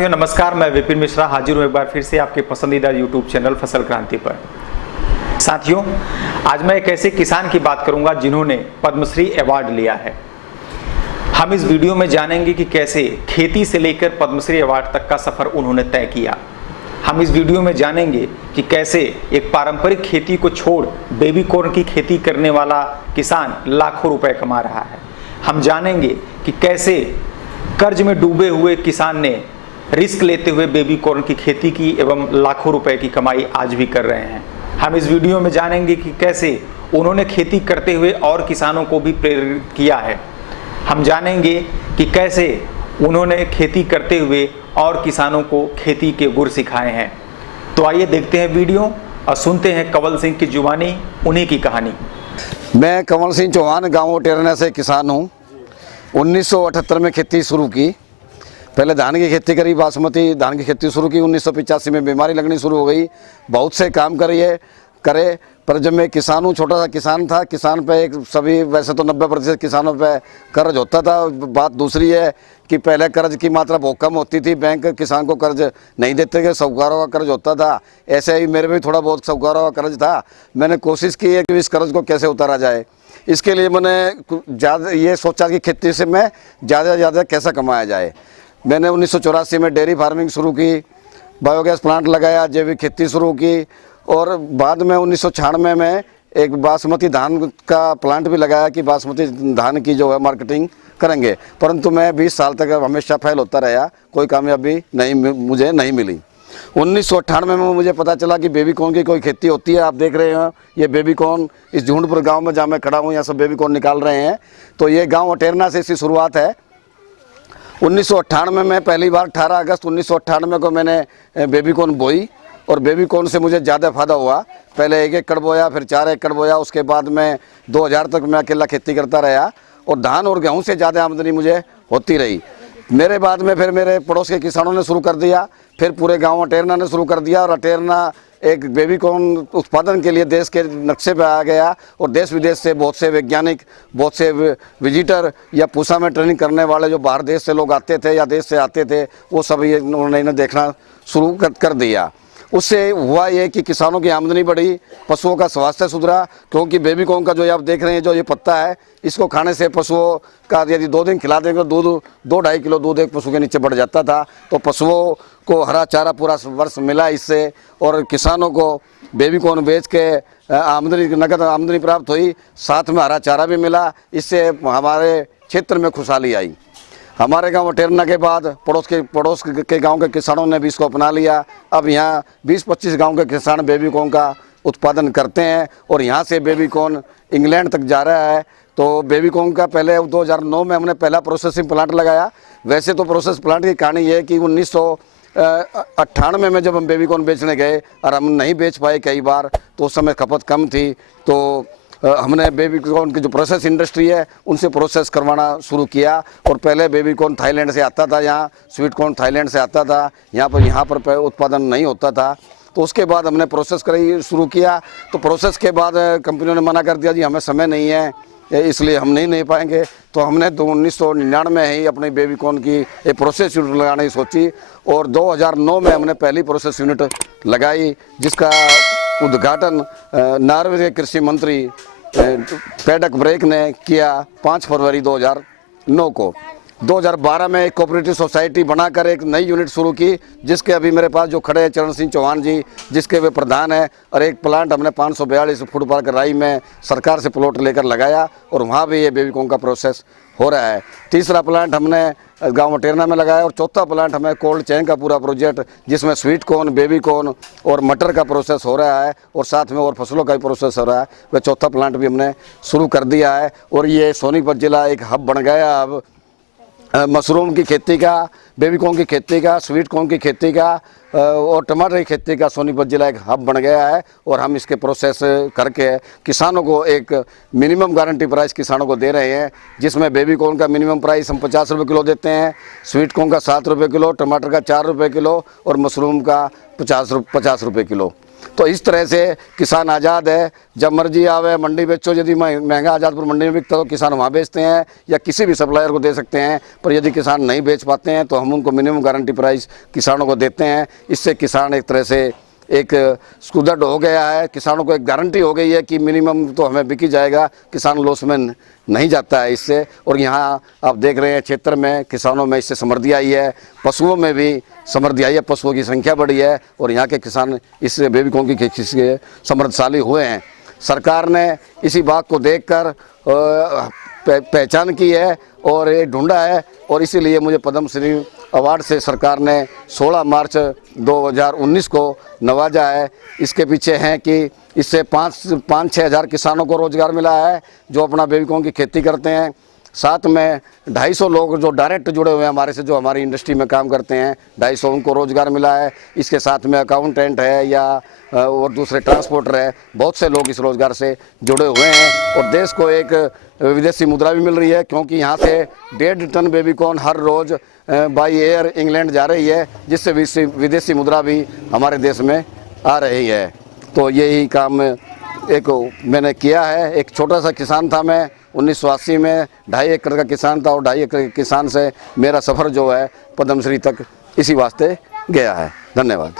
साथियों नमस्कार, मैं विपिन मिश्रा हाजिर हूँ एक बार फिर से आपके पसंदीदा यूट्यूब चैनल फसल क्रांति पर। साथियों, आज मैं एक ऐसे किसान की बात करूंगा जिन्होंने पद्मश्री अवार्ड लिया है। हम इस वीडियो में जानेंगे कि कैसे खेती से लेकर पद्मश्री अवार्ड तक का सफर उन्होंने तय किया। हम इस वीडियो में जानेंगे कि कैसे एक पारंपरिक खेती को छोड़ बेबी कॉर्न की खेती करने वाला किसान लाखों रुपए कमा रहा है। हम जानेंगे कि कैसे कर्ज में डूबे हुए किसान ने रिस्क लेते हुए बेबी कॉर्न की खेती की एवं लाखों रुपए की कमाई आज भी कर रहे हैं। हम इस वीडियो में जानेंगे कि कैसे उन्होंने खेती करते हुए और किसानों को भी प्रेरित किया है। हम जानेंगे कि कैसे उन्होंने खेती करते हुए और किसानों को खेती के गुर सिखाए हैं। तो आइए देखते हैं वीडियो और सुनते हैं कंवल सिंह की जुबानी, उन्हीं की कहानी। मैं कंवल सिंह चौहान गाँव टेरना से किसान हूँ। 1978 में खेती शुरू की। पहले धान की खेती करी, बासमती धान की खेती शुरू की। 1985 में बीमारी लगनी शुरू हो गई। बहुत से काम करे पर जब मैं किसान हूँ, छोटा सा किसान था। किसान पे एक सभी वैसे तो 90% किसानों पे कर्ज होता था। बात दूसरी है कि पहले कर्ज की मात्रा बहुत कम होती थी, बैंक किसान को कर्ज नहीं देते थे, साहूकारों का कर्ज होता था। ऐसे ही मेरे भी थोड़ा बहुत साहूकारों का कर्ज था। मैंने कोशिश की है कि इस कर्ज को कैसे उतारा जाए। इसके लिए मैंने ज़्यादा ये सोचा कि खेती से मैं ज़्यादा से ज़्यादा कैसा कमाया जाए। मैंने 1984 में डेयरी फार्मिंग शुरू की, बायोगैस प्लांट लगाया, जैविक खेती शुरू की और बाद में 1996 में एक बासमती धान का प्लांट भी लगाया कि बासमती धान की जो है मार्केटिंग करेंगे। परंतु मैं 20 साल तक हमेशा फेल होता रहा, कोई कामयाबी मुझे नहीं मिली। 1998 में मुझे पता चला कि बेबी कॉर्न की कोई खेती होती है। आप देख रहे हैं ये बेबी कॉर्न इस झूंडपुर गांव में जहाँ मैं खड़ा हूँ, यहाँ सब बेबी कॉर्न निकाल रहे हैं। तो ये गांव अटेरना से इसकी शुरुआत है। 1998 में पहली बार 18 अगस्त 1998 को मैंने बेबी कॉर्न बोई और बेबी कॉर्न से मुझे ज़्यादा फायदा हुआ। पहले 1 एकड़ बोया, फिर 4 एकड़ बोया। उसके बाद में 2000 तक मैं अकेला खेती करता रहा और धान और गेहूँ से ज़्यादा आमदनी मुझे होती रही। मेरे बाद में फिर मेरे पड़ोस के किसानों ने शुरू कर दिया, फिर पूरे गांव अटेरना ने शुरू कर दिया और अटेरना एक बेबी कॉर्न उत्पादन के लिए देश के नक्शे पे आ गया और देश विदेश से बहुत से वैज्ञानिक, बहुत से विजिटर या पूसा में ट्रेनिंग करने वाले जो बाहर देश से लोग आते थे या देश से आते थे, वो सब ये उन्होंने देखना शुरू कर दिया। उससे हुआ ये कि किसानों की आमदनी बढ़ी, पशुओं का स्वास्थ्य सुधरा। क्योंकि बेबी कॉर्न का जो आप देख रहे हैं, जो ये पत्ता है, इसको खाने से पशुओं का यदि 2 दिन खिला देंगे तो दूध 2-2.5 किलो दूध एक पशु के नीचे बढ़ जाता था। तो पशुओं को हरा चारा पूरा वर्ष मिला इससे और किसानों को बेबी कॉर्न बेच के नगद आमदनी प्राप्त हुई, साथ में हरा चारा भी मिला। इससे हमारे क्षेत्र में खुशहाली आई। हमारे गांव अटेरना के बाद पड़ोस के गांव के किसानों ने भी इसको अपना लिया। अब यहाँ 20-25 गांव के किसान बेबी कॉर्न का उत्पादन करते हैं और यहाँ से बेबी कॉर्न इंग्लैंड तक जा रहा है। तो बेबी कॉर्न का पहले 2009 में हमने पहला प्रोसेसिंग प्लांट लगाया। वैसे तो प्रोसेस प्लांट की कहानी ये है कि 1998 में जब हम बेबी कॉर्न बेचने गए और हम नहीं बेच पाए कई बार, तो उस समय खपत कम थी। तो हमने बेबी कॉर्न की जो प्रोसेस इंडस्ट्री है उनसे प्रोसेस करवाना शुरू किया। और पहले बेबी कॉर्न थाईलैंड से आता था, यहाँ स्वीट कॉर्न थाईलैंड से आता था, यहाँ पर उत्पादन नहीं होता था। तो उसके बाद हमने प्रोसेस करी शुरू किया। तो प्रोसेस के बाद कंपनियों ने मना कर दिया, जी हमें समय नहीं है, इसलिए हम नहीं पाएंगे। तो हमने 1999 में ही अपनी बेबी कॉर्न की एक प्रोसेस यूनिट लगाने की सोची और 2009 में हमने पहली प्रोसेस यूनिट लगाई, जिसका उद्घाटन नॉर्वे के कृषि मंत्री पेडक ब्रेक ने किया 5 फरवरी 2009 को। 2012 में एक कोऑपरेटिव सोसाइटी बनाकर एक नई यूनिट शुरू की, जिसके अभी मेरे पास जो खड़े हैं चरण सिंह चौहान जी, जिसके वे प्रधान हैं। और एक प्लांट हमने 542 फुट पार्क राई में सरकार से प्लॉट लेकर लगाया और वहाँ भी ये बेबी कॉर्न का प्रोसेस हो रहा है। तीसरा प्लांट हमने गांव अटेरना में लगाया और चौथा प्लांट हमें कोल्ड चेन का पूरा प्रोजेक्ट, जिसमें स्वीट कॉर्न, बेबी कॉर्न और मटर का प्रोसेस हो रहा है और साथ में और फसलों का भी प्रोसेस हो रहा है। वह चौथा प्लांट भी हमने शुरू कर दिया है और ये सोनीपत जिला एक हब बन गया अब मशरूम की खेती का, बेबी कॉर्न की खेती का, स्वीट कॉर्न की खेती का और टमाटर की खेती का। सोनीपत जिला एक हब बन गया है और हम इसके प्रोसेस करके किसानों को एक मिनिमम गारंटी प्राइस किसानों को दे रहे हैं, जिसमें बेबी कॉर्न का मिनिमम प्राइस हम 50 रुपये किलो देते हैं, स्वीट कॉर्न का 7 रुपये किलो, टमाटर का 4 रुपये किलो और मशरूम का 50 रुपये किलो। तो इस तरह से किसान आज़ाद है, जब मर्जी आवे मंडी बेचो। यदि महंगा आज़ादपुर मंडी में बिकता तो किसान वहाँ बेचते हैं या किसी भी सप्लायर को दे सकते हैं, पर यदि किसान नहीं बेच पाते हैं तो हम उनको मिनिमम गारंटी प्राइस किसानों को देते हैं। इससे किसान एक तरह से एक सुदृढ़ हो गया है, किसानों को एक गारंटी हो गई है कि मिनिमम तो हमें बिक ही जाएगा, किसान लॉस में नहीं जाता है इससे। और यहाँ आप देख रहे हैं क्षेत्र में किसानों में इससे समृद्धि आई है, पशुओं में भी समृद्धि आई है, पशुओं की संख्या बढ़ी है और यहाँ के किसान इससे बेबीकॉर्न की खेती से समृद्धशाली हुए हैं। सरकार ने इसी बात को देखकर पहचान की है और ये ढूंढा है और इसीलिए मुझे पद्मश्री अवार्ड से सरकार ने 16 मार्च 2019 को नवाजा है। इसके पीछे हैं कि इससे 5-6 हज़ार किसानों को रोज़गार मिला है जो अपना बेबीकॉर्न की खेती करते हैं। साथ में 250 लोग जो डायरेक्ट जुड़े हुए हैं हमारे से, जो हमारी इंडस्ट्री में काम करते हैं, 250 उनको रोज़गार मिला है। इसके साथ में अकाउंटेंट है या और दूसरे ट्रांसपोर्टर है, बहुत से लोग इस रोज़गार से जुड़े हुए हैं। और देश को एक विदेशी मुद्रा भी मिल रही है क्योंकि यहाँ से 1.5 टन बेबीकॉर्न हर रोज़ बाई एयर इंग्लैंड जा रही है, जिससे विदेशी मुद्रा भी हमारे देश में आ रही है। तो यही काम एक मैंने किया है। एक छोटा सा किसान था मैं 1980 में, 2.5 एकड़ का किसान था और 2.5 एकड़ के किसान से मेरा सफ़र जो है पद्मश्री तक इसी वास्ते गया है। धन्यवाद।